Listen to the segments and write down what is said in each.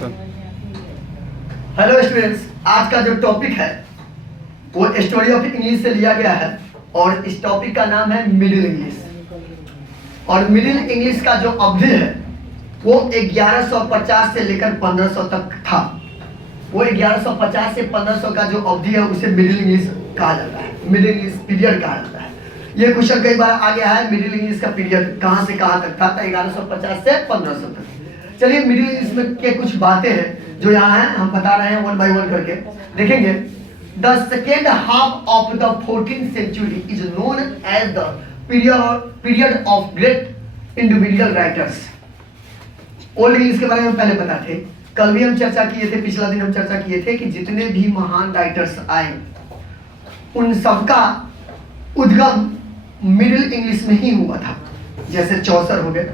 Hello students, आज का जो टॉपिक है वो स्टोरी ऑफ इंग्लिश से लिया गया है और इस टॉपिक का नाम है मिडिल इंग्लिश। और मिडिल इंग्लिश का जो अवधि है वो 1150 से लेकर 1500 तक था। वो 1150 से 1500 का जो अवधि है उसे मिडिल इंग्लिश कहा जाता है, मिडिल इंग्लिश पीरियड कहा जाता है। ये क्वेश्चन कई बार आ गया है, मिडिल इंग्लिश का पीरियड कहाँ से कहाँ तक था, 1150 से 1500 तक। चलिए मिडिल इंग्लिश में के कुछ बातें हैं जो यहाँ हैं, हम बता रहे हैं वन बाय वन करके देखेंगे। The second half of the 14th century is known as the period of great individual writers. Old English के बारे में पहले पता थे, कल भी हम चर्चा किए थे, पिछला दिन हम चर्चा किए थे कि जितने भी महान राइटर्स आए उन सबका उद्गम मिडिल इंग्लिश में ही हुआ था। जैसे चौसर हो गए,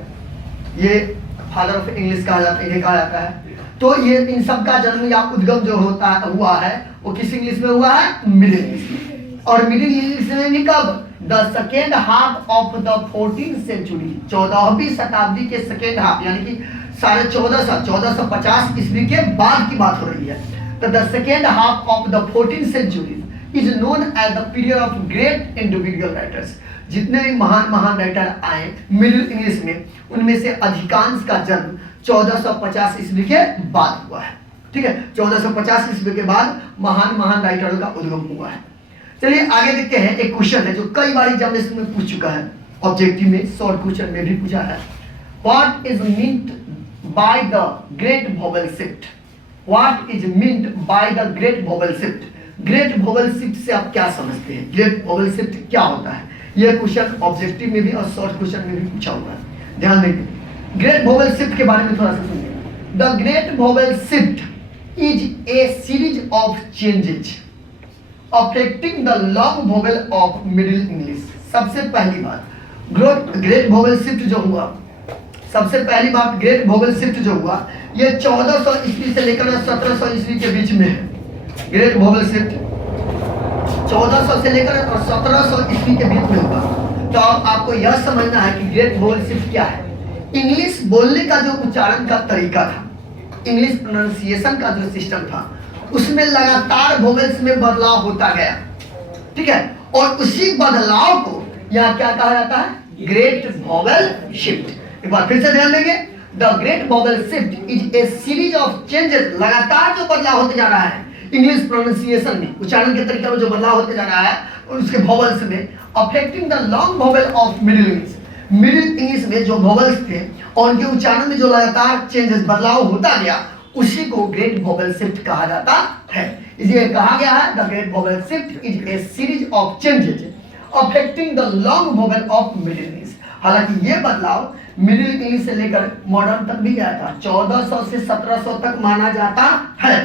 ये फादर ऑफ इंग्लिश कहा जाता है। तो ये इन सब का जन्म या उद्गम जो हुआ है वो किस इंग्लिश में हुआ है? मिडिल इंग्लिश में। और मिडिल इंग्लिश में भी कब? The second half of the 14th century, 14वीं शताब्दी के सेकेंड हाफ, यानी कि 1450 ईस्वी के बाद की बात हो रही है। तो the second half of the 14th century is known as the period of great individual writers. जितने भी महान राइटर आए मिडिल इंग्लिश में, उनमें से अधिकांश का जन्म 1450 ईस्वी के बाद हुआ है। ठीक है, 1450 ईस्वी के बाद महान राइटरों का उद्गम हुआ है। चलिए आगे देखते हैं। एक क्वेश्चन है जो कई बार एग्जामिनेशन में पूछ चुका है, ऑब्जेक्टिव में, शॉर्ट क्वेश्चन में भी पूछा है। What is meant by the great vowel shift? What is meant by the great vowel shift? Great vowel shift से आप क्या समझते हैं? ग्रेट वोवेल शिफ्ट क्या होता है? यह क्वेश्चन ऑब्जेक्टिव में भी और शॉर्ट क्वेश्चन में भी पूछा हुआ है, ध्यान देंगे। ग्रेट वोवेल शिफ्ट के बारे में थोड़ा सा सुनिए। The great vowel shift is a series of changes affecting the long vowel of middle English. सबसे पहली बात ग्रेट वोवेल शिफ्ट जो हुआ, सबसे पहली बात ग्रेट वोवेल शिफ्ट जो हुआ ये 1400 ईस्वी से लेकर 1700 ईस्वी के बीच में है। ग्रेट वोवेल शिफ्ट 1400 से लेकर 1700 ईस्वी के बीच में हुआ। तो अब आपको यह समझना है कि ग्रेट वोवेल शिफ्ट क्या है। इंग्लिश बोलने का जो उच्चारण का तरीका था, इंग्लिश प्रोनाउंसिएशन का जो सिस्टम था, उसमें लगातार वोवेल्स में बदलाव होता गया। ठीक है, और उसी बदलाव को यहाँ क्या कहा जाता है? Great vowel shift. एक बार फिर से ध्यान देंगे। The great vowel shift is a series of changes, लगातार जो बदलाव होते जा रहा है इंग्लिश प्रोनाउंसिएशन में, उच्चारण के तरीके में जो बदलाव होते जा रहा है और उसके वोवेल्स में, affecting the long vowel of middle English. Middle English में जो वोवेल्स थे और उनके उच्चारण में जो लगातार चेंजेस, बदलाव होता गया, उसी को ग्रेट वोवेल शिफ्ट कहा जाता है। इसलिए कहा गया है the great vowel shift is a series of changes affecting the long vowel of middle English. हालांकि ये बदलाव मिडिल इंग्लिश से लेकर मॉडर्न तक भी गया था, 1400 से 1700 तक माना जाता है।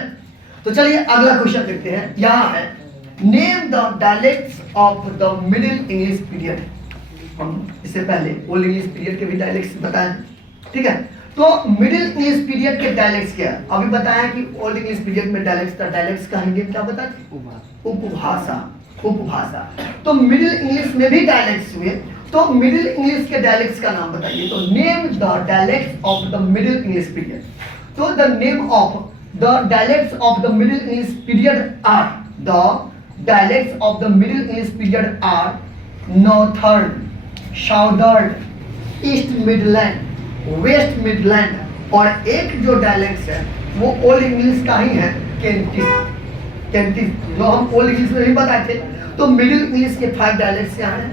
तो चलिए अगला क्वेश्चन देखते हैं। यहाँ है name the dialects of the middle English period. हम इससे पहले ओल्ड इंग्लिश पीरियड के भी डायलेक्ट्स बताएं। ठीक है, तो मिडिल इंग्लिश पीरियड के डायलेक्ट्स क्या है? अभी बताया कि ओल्ड इंग्लिश पीरियड में डायलेक्ट्स था। डायलेक्ट्स का हिंदी में क्या बताया? उपभाषा। तो मिडिल इंग्लिश में भी डायलेक्ट्स हुए, तो मिडिल इंग्लिश के डायलेक्ट्स का नाम बताइए। तो name the dialects of the middle English period. तो the name of the dialects of the middle English period are, the dialects of the middle English period are northern, southern, east midland, west midland, और एक जो dialect है वो old English का ही है, केंटिस, जो हम ओल्ड इंग्लिश में भी बताए थे। तो मिडिल इंग्लिश के 5 डायलेक्ट्स यहाँ हैं,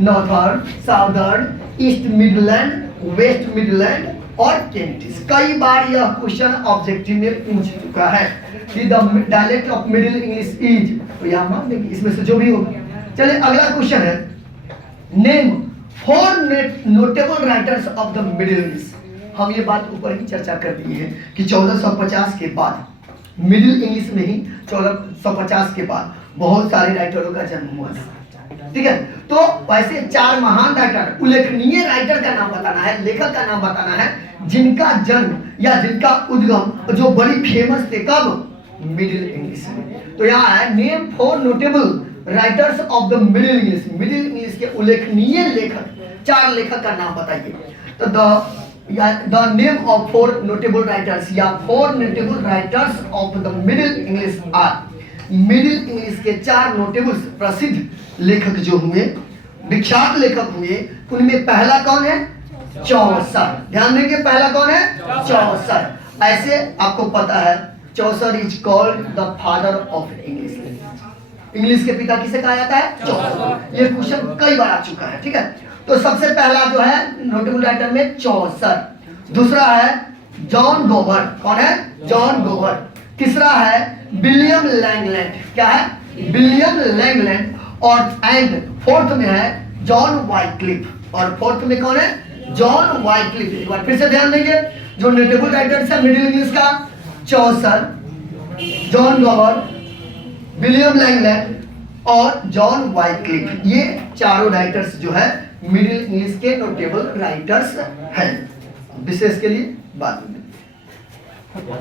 northern, southern, east Midland, West Midland और केंटिस। कई बार यह क्वेश्चन ऑब्जेक्टिव में पूछ चुका है कि the dialect of middle English is, तो यहाँ मान लेंगे इसमें से जो भी होगा। चलिए अगला क्वेश्चन है name 4 notable writers of the middle English. हम ये बात ऊपर ही चर्चा कर दी है कि 1450 के बाद मिडिल इंग्लिश में ही 1450 के बाद बहुत सारे राइटरों का जन्म हुआ था। ठीक है, तो वैसे 4 महान राइटर, उल्लेखनीय राइटर का नाम बताना है, लेखक का नाम बताना है, जिनका जन्म या जिनका उद्गम जो बड़ी फेमस थे कब? मिडिल इंग्लिश में। तो यहाँ है name 4 notable writers of the middle English. Middle English के उल्लेखनीय लेखक, 4 लेखक का नाम बताइए। तो the the name of 4 notable writers या 4 notable writers of the middle English are. Middle English के 4 नोटेबल प्रसिद्ध लेखक जो हुए, विख्यात लेखक हुए, उनमें पहला कौन है? चौसर। ध्यान देंगे, पहला कौन है? चौसर। ऐसे आपको पता है Chaucer is called the father of English language. English के पिता किसे कहा जाता है? चौसर। ये क्वेश्चन कई बार आ चुका है, ठीक है। तो सबसे पहला जो है नोटेबल राइटर में चौसर, दूसरा है जॉन गोवर। कौन है? जॉन गोवर। तीसरा है विलियम लैंगलैंड। क्या है? William Langland. और एंड फोर्थ में है जॉन वाइक्लिफ। और फोर्थ में कौन है? John Wycliffe. एक बार फिर से ध्यान देंगे, जो नोटेबल राइटर्स है मिडिल इंग्लिश का, चौसर, जॉन गोवर, विलियम लैंगलैंड और जॉन वाइक्लिफ। ये चारों राइटर्स जो है मिडिल इंग्लिश के नोटेबल राइटर्स हैं। विशेष के लिए बात